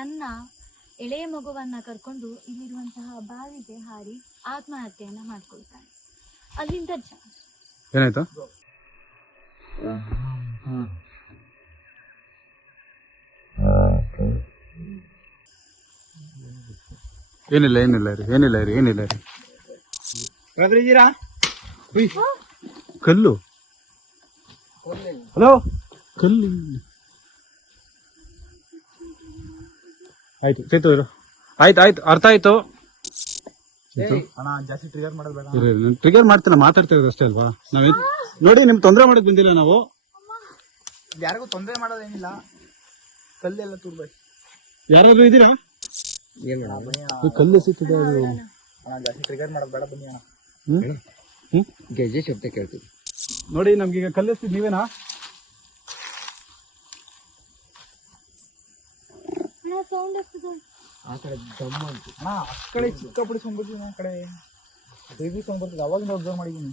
ತನ್ನ ಎಳೆಯ ಮಗುವನ್ನ ಕರ್ಕೊಂಡು ಇಲ್ಲಿರುವಂತಹ ಬಾವಿಗೆ ಹಾರಿ ಆತ್ಮಹತ್ಯೆಯನ್ನ ಮಾಡ್ಕೊಳ್ತಾನೆ. ಅಲ್ಲಿಂದ ಏನಾಯ್ತು? ಏನಿಲ್ಲ ಏನಿಲ್ಲ ರೀ, ಏನಿಲ್ಲ ರೀ, ಏನಿಲ್ಲ ರೀ. ಕಲ್ಲು, ಹಲೋ, ಕಲ್ಲು. ಆಯ್ತು ಚೇತು, ಆಯ್ತು ಆಯ್ತು, ಅರ್ಥ ಆಯ್ತು. ಜಾಸ್ತಿ ಟ್ರಿಗರ್ ಮಾಡೋದು ಬೇಡ. ಟ್ರಿಗರ್ ಮಾಡ್ತೇನೆ, ಮಾತಾಡ್ತಿರೋದು ಅಷ್ಟೇ ಅಲ್ವಾ. ನಾವೇ ನೋಡಿ ನಿಮ್ಗೆ ತೊಂದರೆ ಮಾಡೋದು ಬಂದಿಲ್ಲ ನಾವು. ಯಾರಿಗೂ ತೊಂದರೆ ಮಾಡೋದೇನಿಲ್ಲ. ಕಲ್ಲೆಲ್ಲ ತೂರ್ಬೇಕು. ಯಾರಾದ್ರೂ ಇದೀರಾ? ಕಲ್ಲು ಸಿಕ್ಕಿದೆ. ಜಾಸ್ತಿ ಟ್ರಿಗರ್ ಮಾಡೋದು ಬೇಡ, ಬನ್ನಿ ಅಣ್ಣ. ಗೆಜೆ ಶಬ್ದ ಕೇಳ್ತೀವಿ ನೋಡಿ. ನಮ್ಗೀಗ ಕಲ್ಲು ಎಸ್ತಿದ್ ನೀವೇನಾ? ಆ ಕಡೆ ದಮ್ ಅಂತ ಅಣ್ಣ, ಆ ಕಡೆ ಚಿಕ್ಕ ಪುಡಿ ಸೌಂಡ್ ಬರ್ತದೆ, ಆ ಕಡೆ ಬೇಬಿ ಸೌಂಡ್ ಬರ್ತದೆ. ಅವಾಗಿಂದ ಒಬ್ಸರ್ವ್ ಮಾಡಿದ್ದೀನಿ.